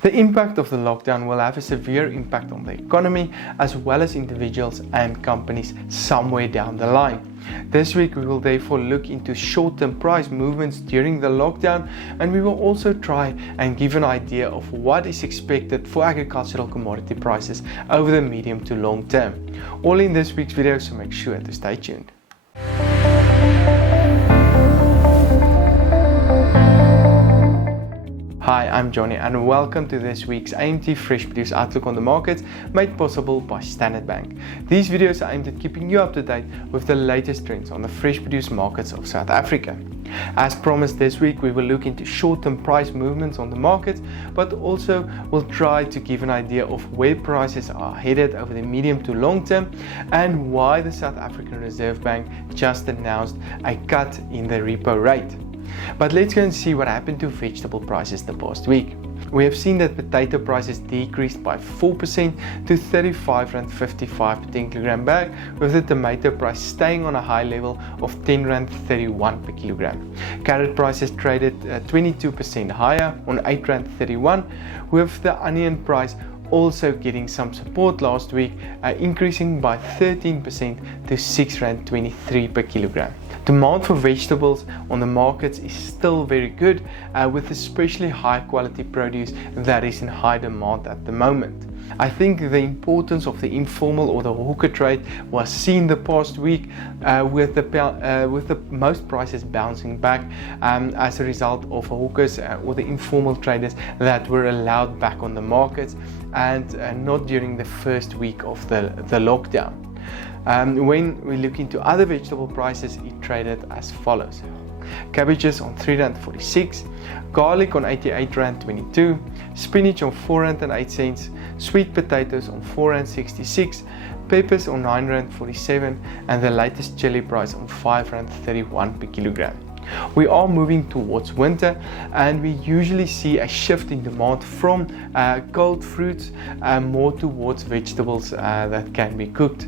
The impact of the lockdown will have a severe impact on the economy as well as individuals and companies somewhere down the line. This week we will therefore look into short-term price movements during the lockdown, and we will also try and give an idea of what is expected for agricultural commodity prices over the medium to long term. All in this week's video, so make sure to stay tuned. Hi, I'm Johnny and welcome to this week's AMT Fresh Produce Outlook on the Markets, made possible by Standard Bank. These videos are aimed at keeping you up to date with the latest trends on the fresh produce markets of South Africa. As promised, this week we will look into short-term price movements on the markets, but also we'll try to give an idea of where prices are headed over the medium to long term and why the South African Reserve Bank just announced a cut in the repo rate. But let's go and see what happened to vegetable prices the past week. We have seen that potato prices decreased by 4% to R35.55 per 10 kilogram bag, with the tomato price staying on a high level of R10.31 per kilogram. Carrot prices traded 22% higher on R8.31, with the onion price also getting some support last week, increasing by 13% to R6.23 per kilogram. Demand for vegetables on the markets is still very good, with especially high quality produce that is in high demand at the moment. I think the importance of the informal or the hawker trade was seen the past week, with the most prices bouncing back as a result of hawkers or the informal traders that were allowed back on the markets, and not during the first week of the lockdown. When we look into other vegetable prices, it traded as follows: cabbages on R3.46, garlic on R88.22, spinach on R4.08, sweet potatoes on R4.66, peppers on R9.47, and the latest chili price on R5.31 per kilogram. We are moving towards winter, and we usually see a shift in demand from cold fruits more towards vegetables that can be cooked,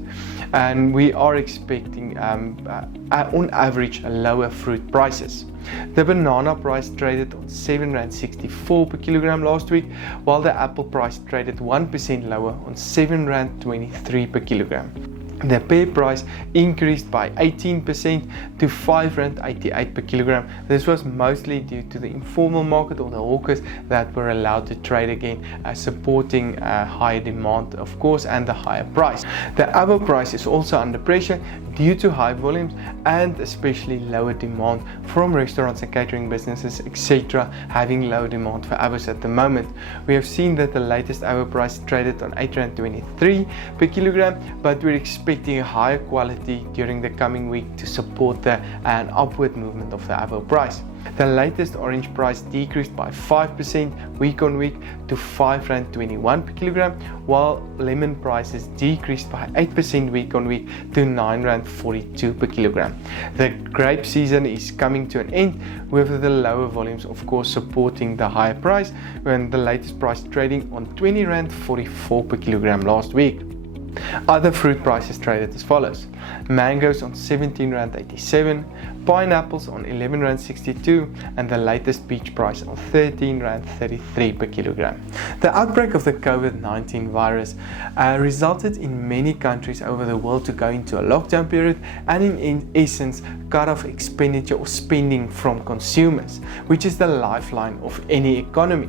and we are expecting on average lower fruit prices. The banana price traded on R7.64 per kilogram last week, while the apple price traded 1% lower on R7.23 per kilogram. The pear price increased by 18% to R5.88 per kilogram. This was mostly due to the informal market or the hawkers that were allowed to trade again, supporting higher demand, of course, and the higher price. The apple price is also under pressure due to high volumes and especially lower demand from restaurants and catering businesses, etc., having low demand for apples at the moment. We have seen that the latest apple price traded on R8.23 per kilogram, but we're expecting a higher quality during the coming week to support an upward movement of the apple price. The latest orange price decreased by 5% week on week to R5.21 per kilogram, while lemon prices decreased by 8% week on week to R9.42 per kilogram. The grape season is coming to an end, with the lower volumes of course supporting the higher price, and the latest price trading on R20.44 per kilogram last week. Other fruit prices traded as follows: mangoes on R17.87, pineapples on R11.62, and the latest peach price on R13.33 per kilogram. The outbreak of the COVID-19 virus resulted in many countries over the world to go into a lockdown period and in essence cut off expenditure or spending from consumers, which is the lifeline of any economy.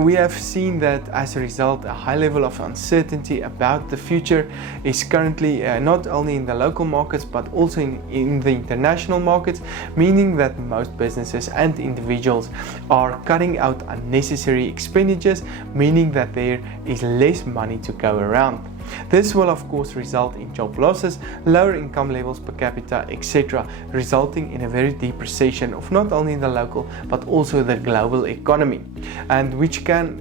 We have seen that as a result, a high level of uncertainty about the future is currently not only in the local markets but also in the international markets, meaning that most businesses and individuals are cutting out unnecessary expenditures, meaning that there is less money to go around. This will of course result in job losses, lower income levels per capita, etc., resulting in a very deep recession of not only the local but also the global economy, and which can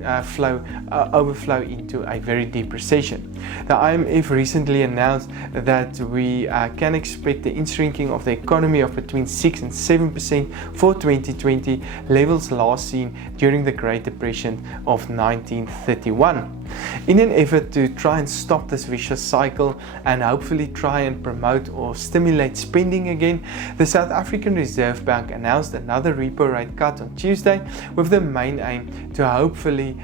overflow into a very deep recession. The IMF recently announced that we can expect the shrinking of the economy of between 6 and 7% for 2020, levels last seen during the Great Depression of 1931. In an effort to try and stop stop this vicious cycle and hopefully try and promote or stimulate spending again, the South African Reserve Bank announced another repo rate cut on Tuesday, with the main aim to hopefully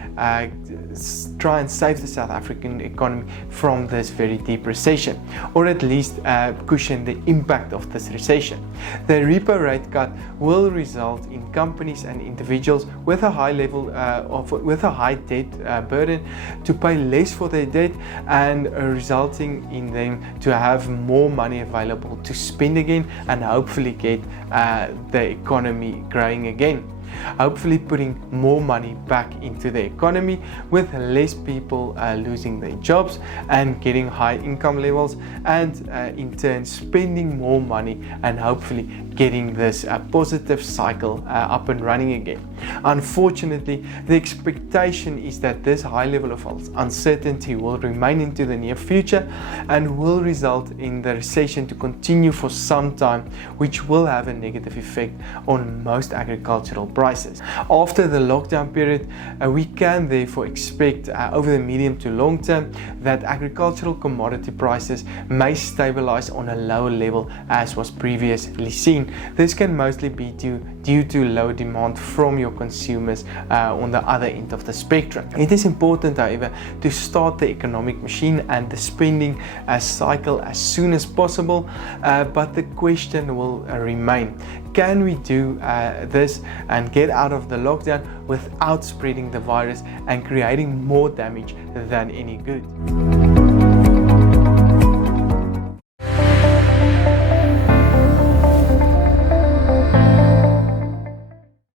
try and save the South African economy from this very deep recession, or at least cushion the impact of this recession. The repo rate cut will result in companies and individuals with a high level with a high debt burden to pay less for their debt, and resulting in them to have more money available to spend again and hopefully get the economy growing again. Hopefully putting more money back into the economy, with less people losing their jobs and getting high income levels, and in turn spending more money and hopefully getting this positive cycle up and running again. Unfortunately, the expectation is that this high level of uncertainty will remain into the near future and will result in the recession to continue for some time, which will have a negative effect on most agricultural prices. After the lockdown period, we can therefore expect over the medium to long term that agricultural commodity prices may stabilize on a lower level as was previously seen. This can mostly be due to low demand from your consumers on the other end of the spectrum. It is important, however, to start the economic machine and the spending cycle as soon as possible, but the question will remain: can we do this and get out of the lockdown without spreading the virus and creating more damage than any good?